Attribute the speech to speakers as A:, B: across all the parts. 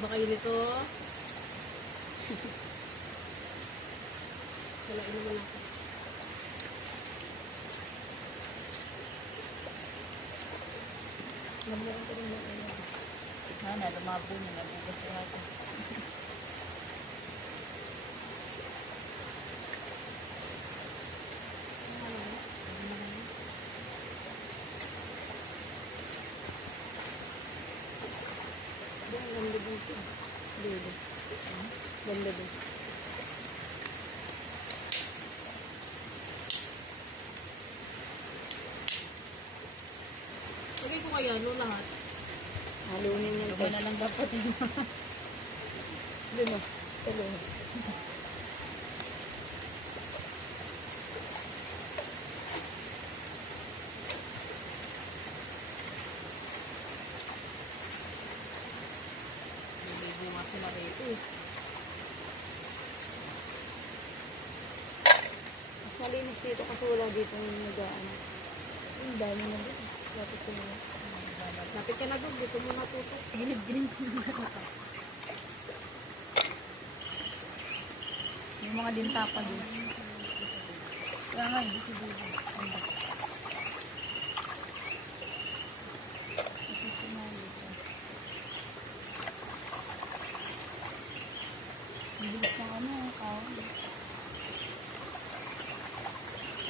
A: ba kayo nito? Wala naman ako. Lamuan ko rin na ano.
B: Sana, lumabo na nabugas ko ako.
A: Ganda din. Lagay ko kaya no lahat.
B: Halunin yan. Gawin na lang dapat yun.
A: Hindi mo. Tuloy.
B: Mas malinis dito kasi wala dito yung nagaan. Ang dami na dito. Lapit ko na.
A: Lapit ka na doon. Dito mo.
B: Ginib-ginib ko na Yung mga dinta pa doon. Kaya nga, hindi Bibi. Ang bak- Ito si Mali ko. Ang bilis ng ano, kawan.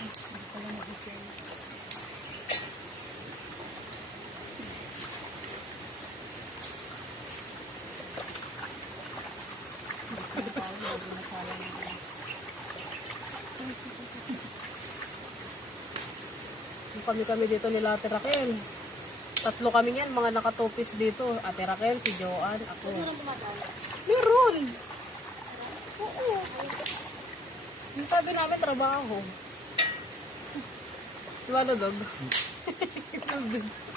B: Hindi pala nag-isip. Tayo, lagi na ako.
A: Yung kami-kami dito nila Ate Raquel. Tatlo kami yan, mga nakatupis dito. Ate Raquel, si Joanne, ako. Meron! Oo. Yung sabi namin, trabaho. Di ba, Dog?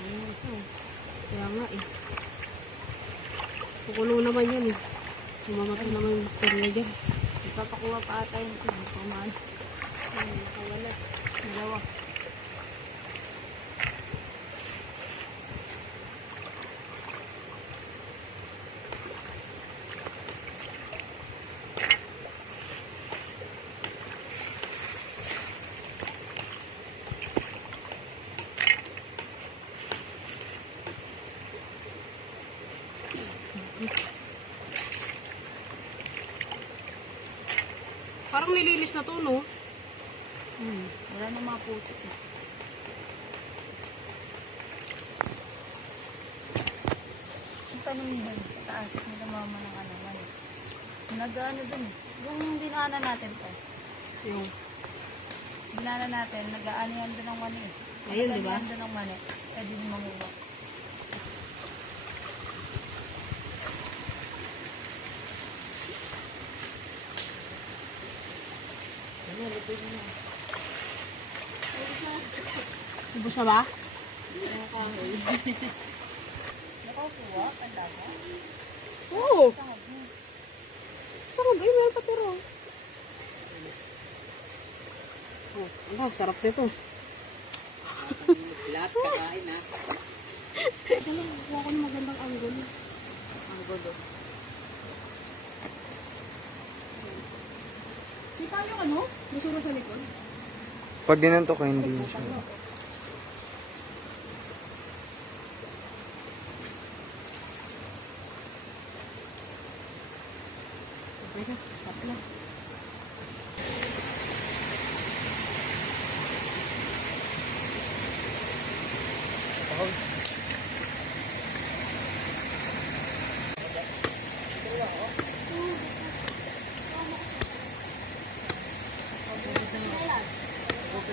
A: Ayun, so. Kaya nga eh. Kukulo naman yan eh. Sumamatay naman yung bakterya dyan.
B: Ipapakuha pa ata yung kumain.
A: Ayun, nakawala.
B: Dalawa.
A: Parang nililis na to, no?
B: Hmm. Wala na mga putik eh. Yung tanong sa taas, nila mama ng ano man. Nag-ano dun eh. Yung dinaanan natin pa.
A: Yung,
B: Dinaanan natin, nag-ano yan doon ng mani eh.
A: Ayun, di ba?
B: Nag-ano doon ng mani. Pwede din manguha.
A: Ubos na ba?
B: Nakakuha, ang dami.
A: Oo. Sarap eh, may patiro. Oh, ala, sarap nito.
C: Lahat kakain ha.
A: Kuha ko ng magandang angle.
B: Ang gulo.
A: Kita yung ano? Busuro sa likod?
D: Pag ginanto ko, hindi siya.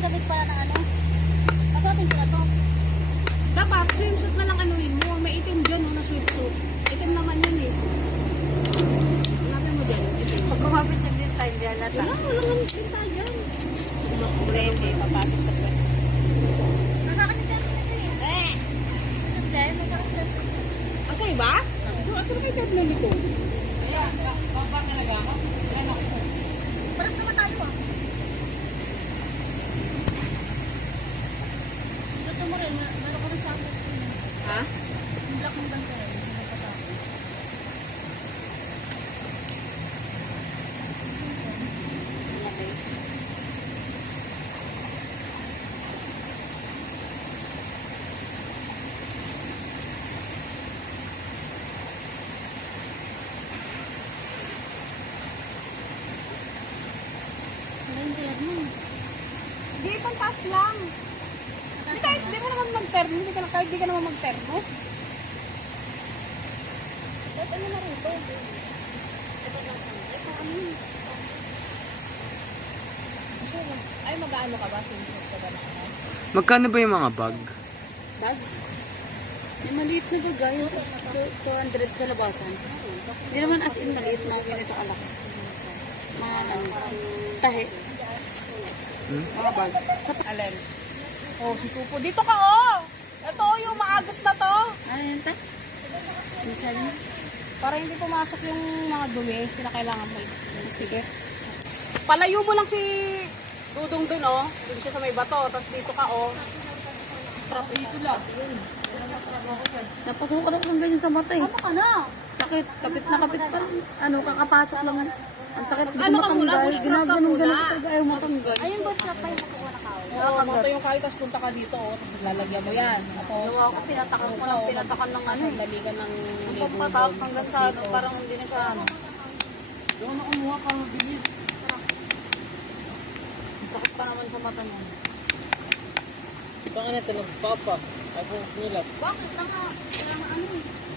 B: Ay, yung damit pala ng ano. Kasatin ko na to.
A: Dapat swimsuit na lang anuhin mo. May itim dyan, no, na swimsuit. Itim naman yun eh. Hanapin mo dyan, itim.
B: Pag kumapit ng din tayo, hindi halata.
A: Wala, wala nga itim tayo dyan. Hindi, hindi, papasok sa pwede.
B: Nakakalitan ko na siya eh. Eh! Kasi, nakakalitan ko.
A: Asa iba? Asa asa na kayo tatlo nito?
B: Paras naman tayo ah. Gusto mo rin, mer- meron ko rin sa.
A: Ha?
B: Yung black ng banda rin. hindi ko pa tapos. Ano yung tiyak mo?
A: Hindi, pantas lang. Hindi kahit di mo mag-terno, hindi ka na, kahit di ka naman mag-terno.
B: Kahit ano na rito. Ito. Ito ano yun?
A: Ay, mag-ano ka ba? Swimsuit ka ba na ano?
D: Magkano ba yung mga bag?
B: Bag? May maliit na bag ay. 200 sa labasan. Hindi naman as in maliit, mga ganito kalaki. Mga ano, tahi.
D: Hmm?
B: Mga bag.
A: Sa Alin? Oh, si Pupo. Dito ka, oh! Ito, yung maagos na to.
B: Ano yun ta? Mo?
A: Para hindi pumasok yung mga dumi, kinakailangan mo.
B: Sige.
A: Palayo mo lang si Dudong dun, oh. Dun siya sa may bato. Tapos dito ka, oh. Dito lang.
B: Napasukan ako ng ganyan sa mata eh.
A: Ano ka na?
B: Sakit. Kapit na kapit pa. Ano, kakapasok lang. Ang sakit.
A: Ano ka muna?
B: matanggal.
A: Bush craft ka
B: Ginaganon
A: muna.
B: ganon talaga ayaw matanggal.
A: Ayun ba siya pa yung na? Oo, oh, yung kahit tapos punta ka dito, oh. Tapos lalagyan mo yan. Tapos,
B: Gawa ko, pinatakan ko lang, pinatakan ng ano.
A: Sandali ka ng
B: Pag matawag hanggang sa ano, parang hindi na siya ano.
A: Doon na kumuha ka, bilis.
B: Sakit pa naman sa mata niya.
D: Bakit na ito nagpapa? Ako nila.
B: Bakit? Tama, tama ano eh.